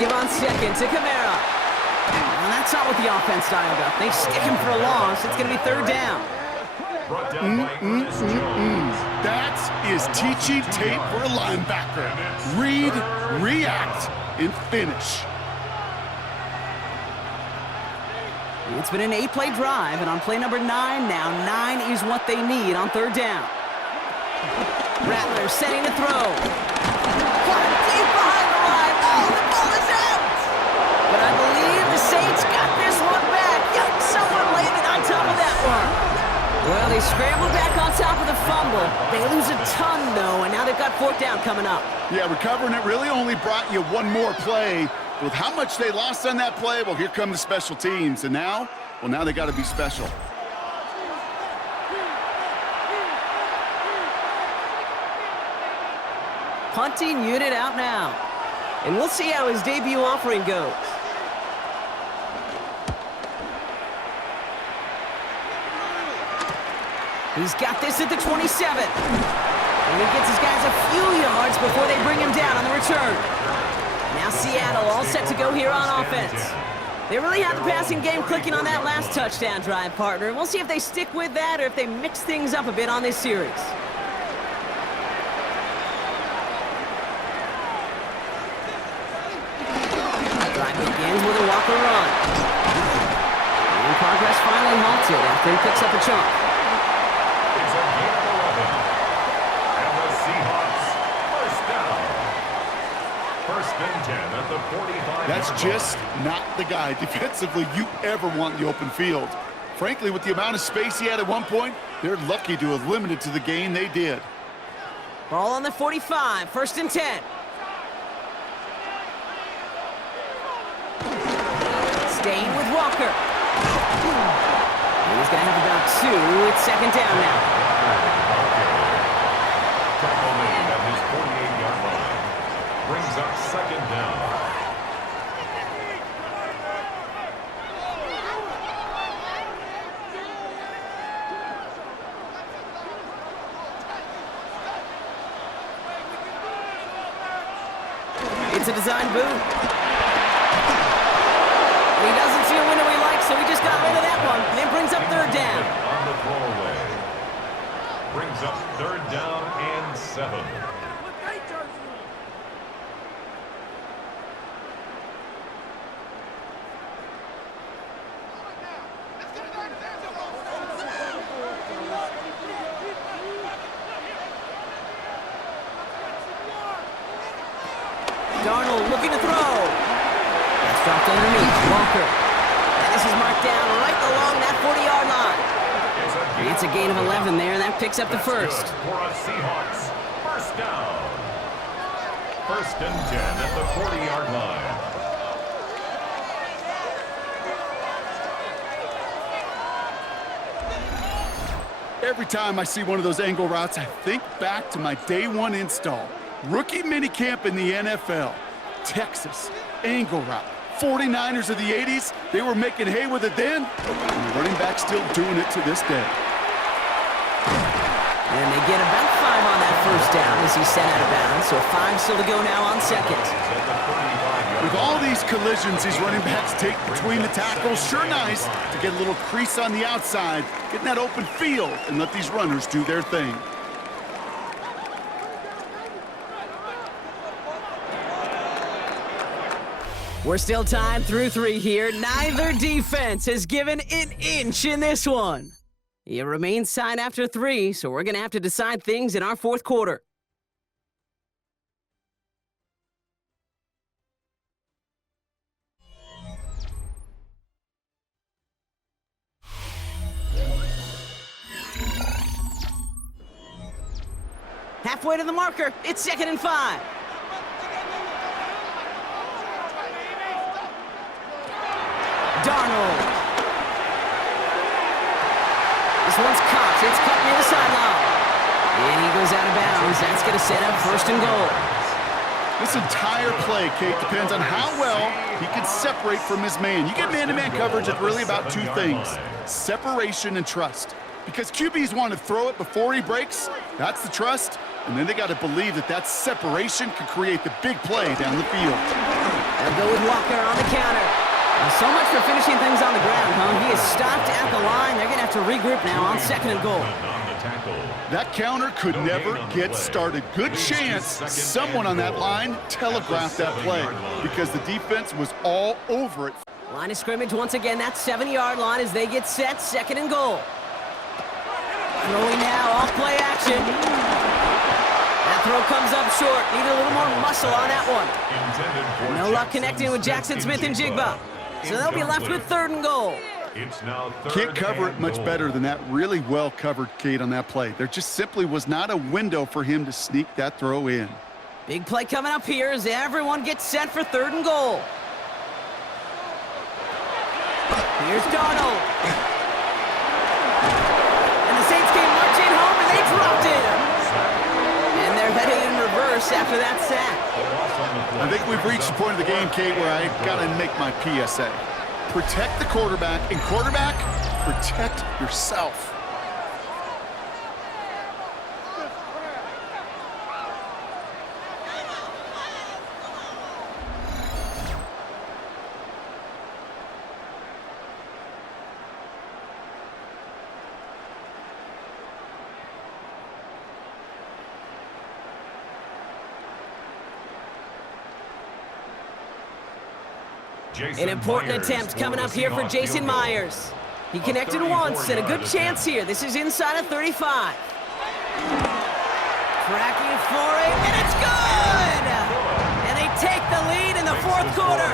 Give on 2nd to Camara. And that's not what the offense dialed up. They stick him for a loss. It's going to be 3rd down. That is teaching tape for a linebacker. Read, react, and finish. It's been an 8-play drive, and on play number 9 now, 9 is what they need on 3rd down. Rattler setting to throw. Caught deep behind the line. Oh, the ball is out! But I believe the Saints got this one back. Yep, someone landed on top of that one. Well, they scrambled back on top of the fumble. They lose a ton, though, and now they've got 4th down coming up. Yeah, recovering it really only brought you one more play. With how much they lost on that play, well, here come the special teams. And now, well, now they got to be special. Punting unit out now. And we'll see how his debut offering goes. He's got this at the 27. And he gets his guys a few yards before they bring him down on the return. Now Seattle all set to go here on offense. They really had the passing game clicking on that last touchdown drive, partner. And we'll see if they stick with that or if they mix things up a bit on this series. Drive begins with a Walker run. And progress finally halted after he picks up a chunk. It's a gain of 11. And the Seahawks, 1st down. 1st and 10 at the 45. That's just not the guy defensively you ever want in the open field. Frankly, with the amount of space he had at one point, they're lucky to have limited to the gain they did. Ball on the 45, 1st and 10. Staying with Walker. And he's going to have about 2. It's 2nd down now. Tackle made at his 48-yard line. Brings up 2nd down. It's a design boot. He doesn't see a window he likes, so he just got rid of that one. And it brings up 3rd down. On the throwaway. Brings up 3rd down and 7. Darnold looking to throw. That's dropped underneath. Walker. And this is marked down right along that 40-yard line. It's a gain of 11 there, and that picks up the 1st. For a Seahawks, 1st down. 1st and 10 at the 40-yard line. Every time I see one of those angle routes, I think back to my day 1 install. Rookie minicamp in the NFL. Texas, angle route. 49ers of the 80s, they were making hay with it then, and the running back still doing it to this day. And they get about 5 on that 1st down as he's sent out of bounds, so 5 still to go now on 2nd. With all these collisions these running backs take between the tackles, sure nice to get a little crease on the outside, get in that open field, and let these runners do their thing. We're still tied through 3 here. Neither defense has given an inch in this one. It remains tied after 3, so we're going to have to decide things in our 4th quarter. Halfway to the marker, it's 2nd and 5. Darnold. This one's caught. It's cut near the sideline. And he goes out of bounds. That's going to set up first and goal. This entire play, Kate, depends on how well he can separate from his man. You get man-to-man coverage, it's really about two things, separation and trust. Because QBs want to throw it before he breaks, that's the trust, and then they got to believe that that separation can create the big play down the field. They'll go with Walker on the counter. Well, so much for finishing things on the ground, huh? He is stopped at the line. They're going to have to regroup now on second and goal. That counter could never get started. Good chance someone on that line telegraphed that play because the defense was all over it. Line of scrimmage once again, that 7-yard line as they get set, second and goal. Throwing now, off play action. That throw comes up short. Need a little more muscle on that one. No luck connecting with Jackson Smith and Jigba. So they'll be left with third and goal. Can't cover it much better than that. Really well covered, Kate, on that play. There just simply was not a window for him to sneak that throw in. Big play coming up here as everyone gets set for third and goal. Here's Darnold. And the Saints came marching home and they dropped it. And they're heading in reverse after that sack. I think we've reached the point of the game, Kate, where I got to make my PSA. Protect the quarterback, and quarterback, protect yourself. An important attempt coming up here for Jason Myers. He connected once, and a good chance here. This is inside of 35. Tracking for it, and it's good! And they take the lead in the fourth quarter.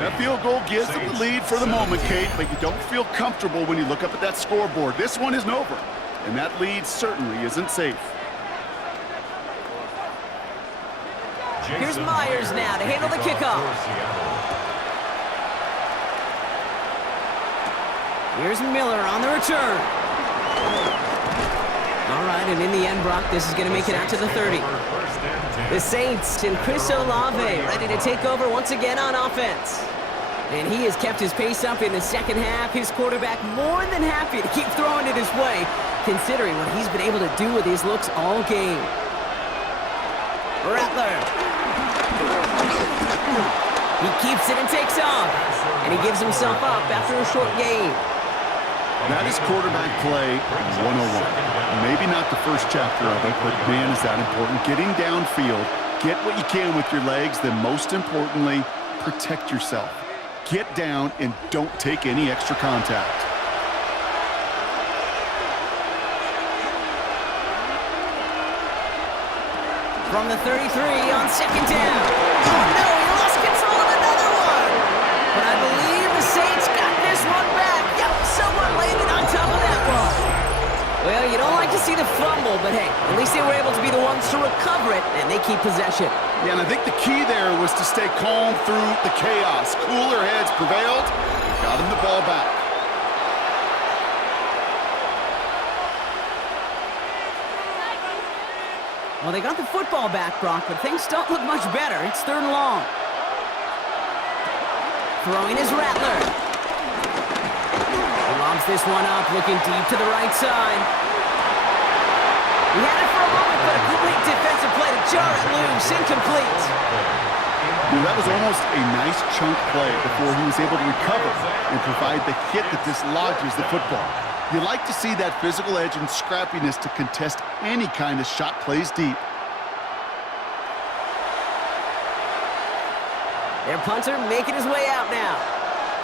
That field goal gives them the lead for the moment, Kate, but you don't feel comfortable when you look up at that scoreboard. This one isn't over, and that lead certainly isn't safe. Here's Myers now to handle the kickoff. Here's Miller on the return. All right, and in the end, Brock, this is going to make it out to the 30. The Saints and Chris Olave ready to take over once again on offense. And he has kept his pace up in the second half. His quarterback more than happy to keep throwing it his way, considering what he's been able to do with his looks all game. Rattler. He keeps it and takes off. And he gives himself up after a short gain. That is quarterback play 101. Maybe not the first chapter of it, but man, is that important. Getting downfield, get what you can with your legs, then most importantly, protect yourself. Get down and don't take any extra contact. From the 33 on second down. Oh no, he lost control of another one. But I believe the Saints got this one back. Yep, someone landed on top of that one. Well, you don't like to see the fumble, but hey, at least they were able to be the ones to recover it, and they keep possession. Yeah, and I think the key there was to stay calm through the chaos. Cooler heads prevailed, got him the ball back. Well, they got the football back, Brock, but things don't look much better. It's third and long. Throwing is Rattler. He lobs this one up, looking deep to the right side. He had it for a moment, but a complete defensive play to jar it loose. Incomplete. That was almost a nice chunk play before he was able to recover and provide the hit that dislodges the football. You like to see that physical edge and scrappiness to contest any kind of shot plays deep. Their punter making his way out now.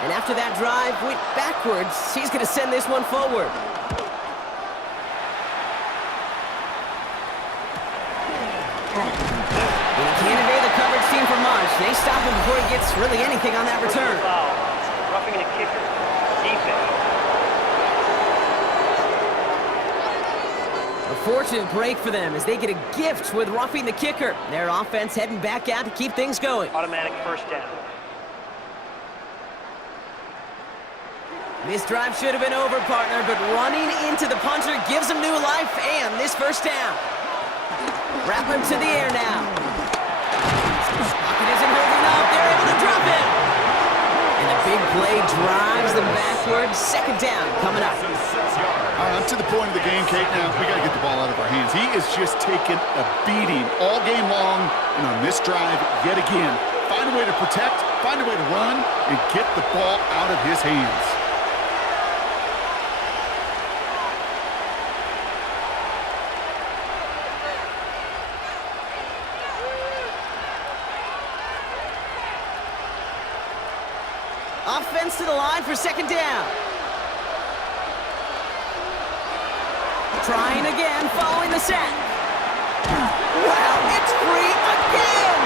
And after that drive went backwards, he's going to send this one forward. And he can't evade the coverage team for much. They stop him before he gets really anything on that return. Roughing the kicker. Defense. A fortunate break for them as they get a gift with roughing the kicker. Their offense heading back out to keep things going. Automatic first down. This drive should have been over, partner, but running into the punter gives him new life and this first down. Rattler to the air now. Pocket isn't holding up. They're able to drop it. And the big play drives them backwards. Second down coming up. All right, I'm to the point of the game, Kate. Now, we got to get the ball out of our hands. He is just taking a beating all game long. And on this drive, yet again, find a way to protect, find a way to run, and get the ball out of his hands. Offense to the line for second down. Trying again, following the sack. Wow, it's free again!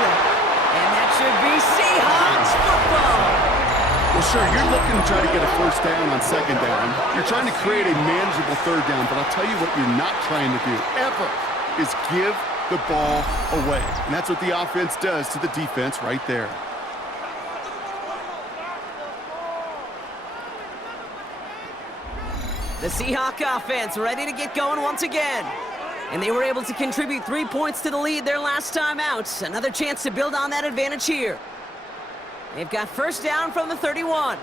And that should be Seahawks football. Well, sure, you're looking to try to get a first down on second down. You're trying to create a manageable third down, but I'll tell you what you're not trying to do, ever, is give the ball away. And that's what the offense does to the defense right there. The Seahawks offense ready to get going once again. And they were able to contribute 3 points to the lead their last time out. Another chance to build on that advantage here. They've got first down from the 31.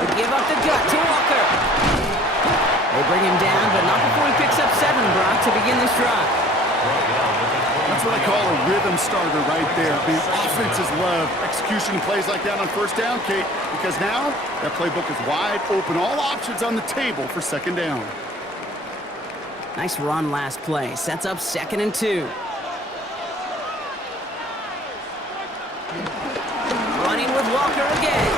They give up the gut to Walker. They bring him down, but not before he picks up 7, Brock, to begin this drive. That's what I call a rhythm starter right there. The offenses love execution plays like that on first down, Kate, because now that playbook is wide open. All options on the table for second down. Nice run last play. Sets up 2nd and 2. Running with Walker again.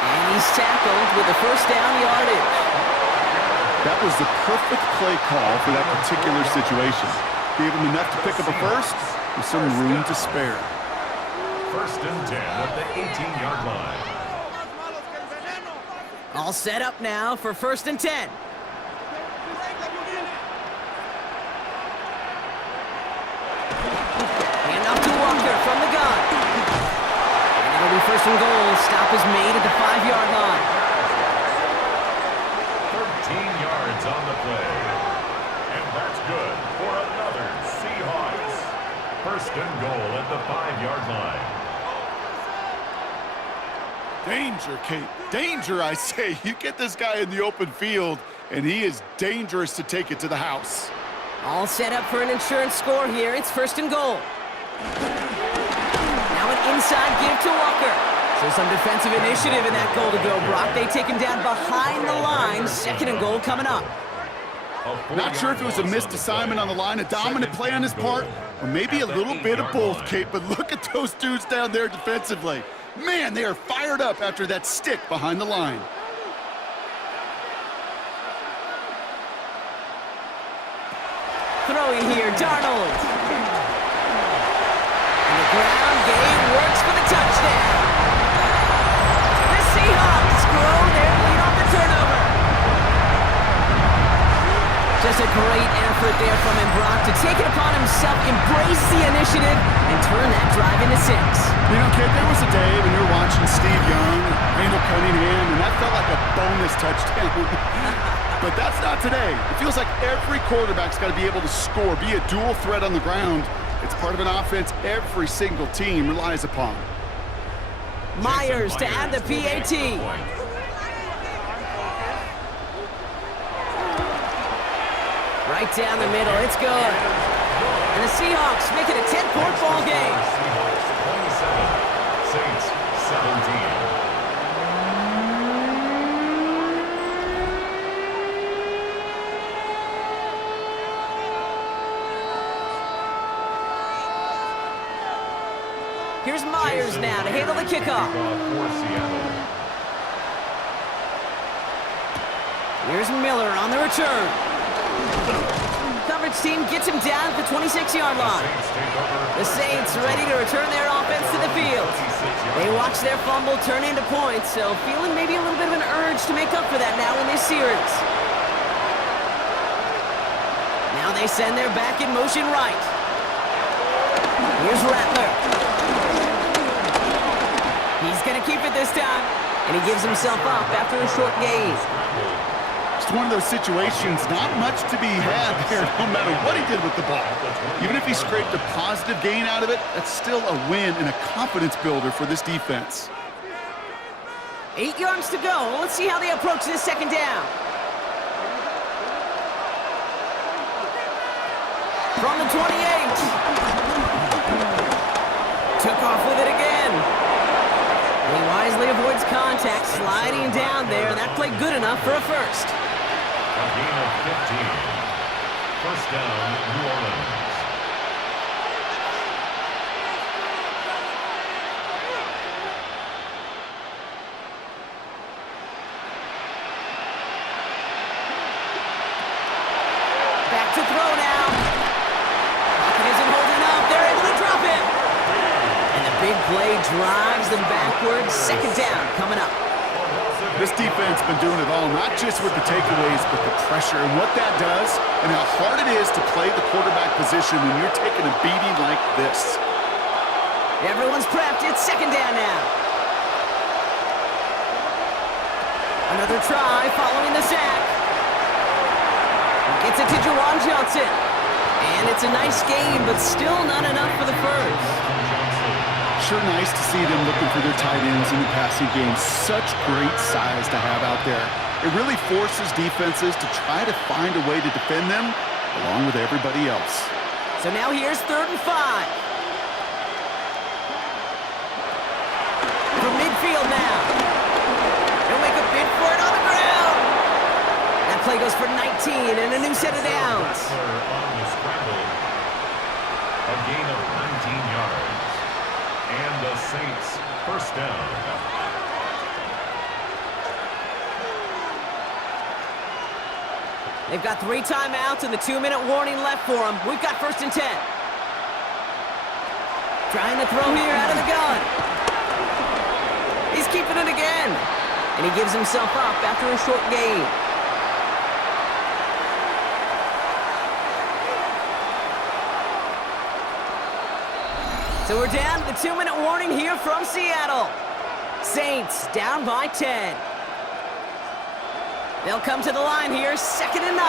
And he's tackled with the first down yardage. That was the perfect play call for that particular situation. Gave him enough to pick up a first with some room to spare. First and 10 at the 18-yard line. All set up now for first and 10. Hand off to Walker from the gun. And it'll be first and goal. Stop is made at the 5-yard line. 13 yards on the play. And that's good for another Seahawks. First and goal at the 5-yard line. Danger, Kate. Danger, I say. You get this guy in the open field, and he is dangerous to take it to the house. All set up for an insurance score here. It's first and goal. Now an inside give to Walker. So some defensive initiative in that goal to go, Brock. They take him down behind the line. 2nd and goal coming up. Not sure if it was a missed assignment on the line, a dominant play on his part, or maybe a little bit of both, Kate. But look at those dudes down there defensively. Man, they are fired up after that stick behind the line. Throwing here, Darnold. And the ground game works for the touchdown. The Seahawks grow their lead on the turnover. Just a great effort there from him, Brock, to take it upon himself, embrace the initiative, and turn that drive into 6. You know, Kate, there was a day when you were watching Steve Young, Randall Cunningham, and that felt like a bonus touchdown. But that's not today. It feels like every quarterback's got to be able to score, be a dual threat on the ground. It's part of an offense every single team relies upon. Myers to add the PAT. Right down the middle, it's good. And the Seahawks make it a 10-point ball game. Seahawks 27, Saints 17. Here's Myers now to handle the kickoff. Here's Miller on the return. Coverage team gets him down at the 26-yard line. The Saints ready to return their offense to the field. They watch their fumble turn into points, so feeling maybe a little bit of an urge to make up for that now in this series. Now they send their back in motion right. Here's Rattler. He's going to keep it this time. And he gives himself up after a short gain. It's one of those situations, not much to be had there, no matter what he did with the ball. Even if he scraped a positive gain out of it, that's still a win and a confidence builder for this defense. 8 yards to go. Let's see how they approach this second down. From the 28. Took off with it again. And he wisely avoids contact, sliding down there. That played good enough for a first. A gain of 15. First down, New Orleans. Back to throw now. Pocket isn't holding up. They're able to drop it. And the big play drives them backwards. Second down coming up. This defense been doing it all, not just with the takeaways, but the pressure and what that does and how hard it is to play the quarterback position when you're taking a beating like this. Everyone's prepped. It's second down now. Another try following the sack. Gets it to Juwan Johnson. And it's a nice game, but still not enough for the first. Sure nice to see them looking for their tight ends in the passing game. Such great size to have out there. It really forces defenses to try to find a way to defend them along with everybody else. So now here's 3rd and 5. From midfield now. He'll make a bid for it on the ground. That play goes for 19 and a new set of downs. On the scramble. A gain of 19 yards. And the Saints first down. They've got 3 timeouts and the 2-minute warning left for them. We've got 1st and 10. Trying to throw here out of the gun. He's keeping it again. And he gives himself up after a short gain. So we're down to the 2-minute warning here from Seattle. Saints down by 10. They'll come to the line here, 2nd and 9.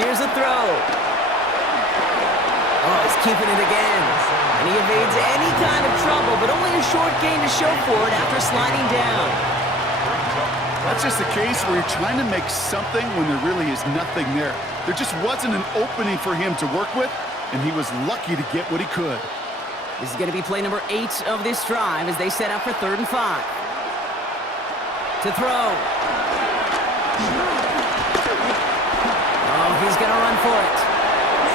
Here's a throw. Oh, he's keeping it again. And he evades any kind of trouble, but only a short gain to show for it after sliding down. That's just a case where you're trying to make something when there really is nothing there. There just wasn't an opening for him to work with, and he was lucky to get what he could. This is going to be play number 8 of this drive as they set up for 3rd and 5. To throw. Oh, he's going to run for it.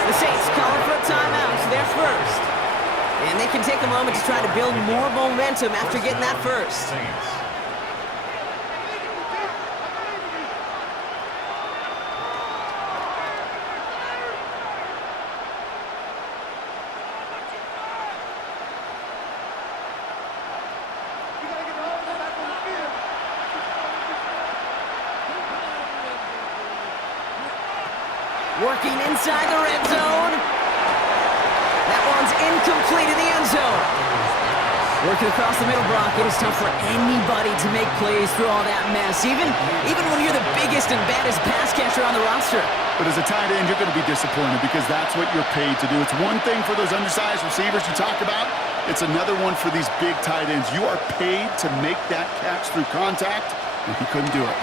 The Saints calling for a timeout, so they're first. And they can take a moment to try to build more momentum after getting that first. Saints. Working inside the red zone. That one's incomplete in the end zone. Working across the middle, Brock. It is tough for anybody to make plays through all that mess, even when you're the biggest and baddest pass catcher on the roster. But as a tight end, you're going to be disappointed because that's what you're paid to do. It's one thing for those undersized receivers you talk about. It's another one for these big tight ends. You are paid to make that catch through contact, and he couldn't do it.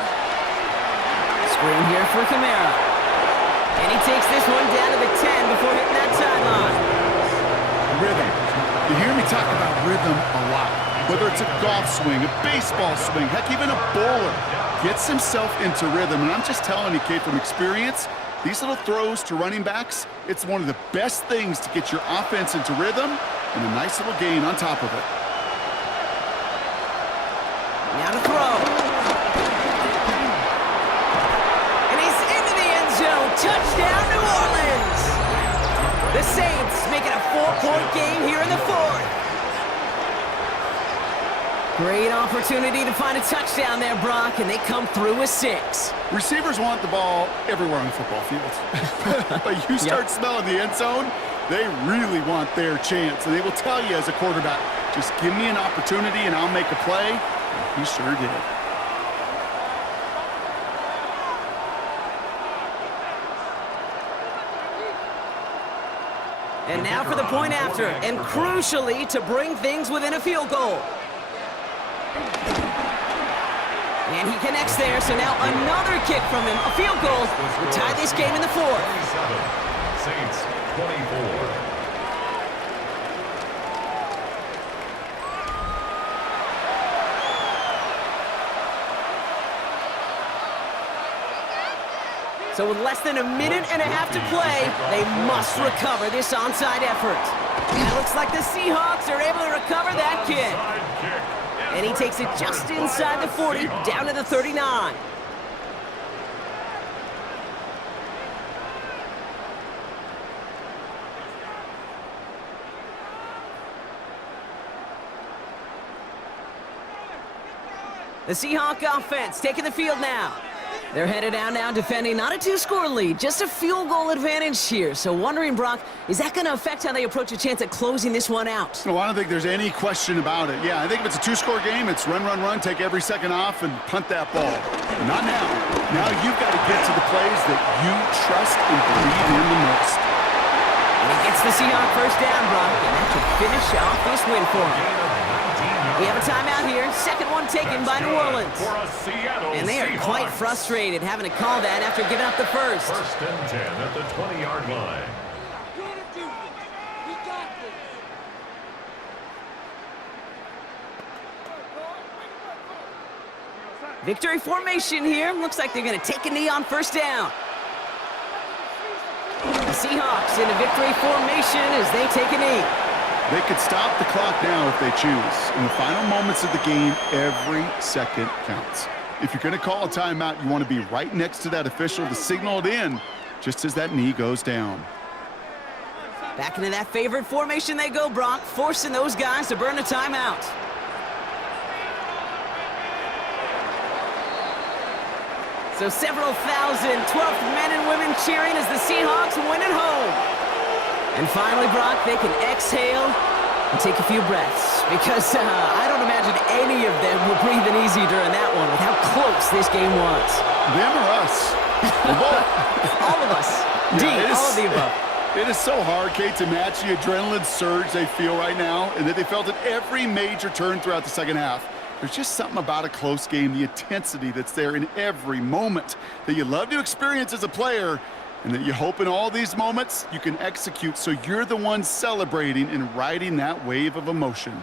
Screen here for Kamara. And he takes this one down to the 10 before hitting that sideline. Rhythm. You hear me talk about rhythm a lot. Whether it's a golf swing, a baseball swing, heck, even a bowler gets himself into rhythm. And I'm just telling you, Kate, from experience, these little throws to running backs, it's one of the best things to get your offense into rhythm and a nice little gain on top of it. Now to throw. And he's into the end zone. Touchdown, New Orleans. The Saints make it a 4-point game here in the 4th. Great opportunity to find a touchdown there, Brock, and they come through with 6. Receivers want the ball everywhere on the football field. But you start smelling the end zone, They really want their chance, and they will tell you as a quarterback, just give me an opportunity and I'll make a play. And he sure did. And now for the point after, and crucially to bring things within a field goal. And he connects there, so now another kick from him, a field goal, will tie this game in the fourth. 27, Saints 24. So with less than a minute and a half to play, they must recover this onside effort. And it looks like the Seahawks are able to recover that kick. And he takes it just inside the 40, down to the 39. The Seahawk offense taking the field now. They're headed down now defending not a two-score lead, just a field goal advantage here. So wondering, Brock, is that going to affect how they approach a chance at closing this one out? No, I don't think there's any question about it. Yeah, I think if it's a two-score game, it's run, run, run, take every second off, and punt that ball. Not now. Now you've got to get to the plays that you trust and believe in the most. And he gets the Seahawk first down, Brock, and that should finish off this win for him. We have a timeout here. Second one taken by New Orleans. And they are quite frustrated having to call that after giving up the first. First and 10 at the 20-yard line. Victory formation here. Looks like they're going to take a knee on first down. The Seahawks in a victory formation as they take a knee. They could stop the clock now if they choose. In the final moments of the game, every second counts. If you're going to call a timeout, you want to be right next to that official to signal it in just as that knee goes down. Back into that favorite formation they go, Brock, forcing those guys to burn a timeout. So several thousand 12th men and women cheering as the Seahawks win at home. And finally, Brock, they can exhale and take a few breaths because I don't imagine any of them were breathing easy during that one with how close this game was. Them or us? All of us. Indeed, all of the above. It is so hard, Kate, to match the adrenaline surge they feel right now and that they felt at every major turn throughout the second half. There's just something about a close game, the intensity that's there in every moment that you love to experience as a player, and that you hope in all these moments you can execute so you're the one celebrating and riding that wave of emotion.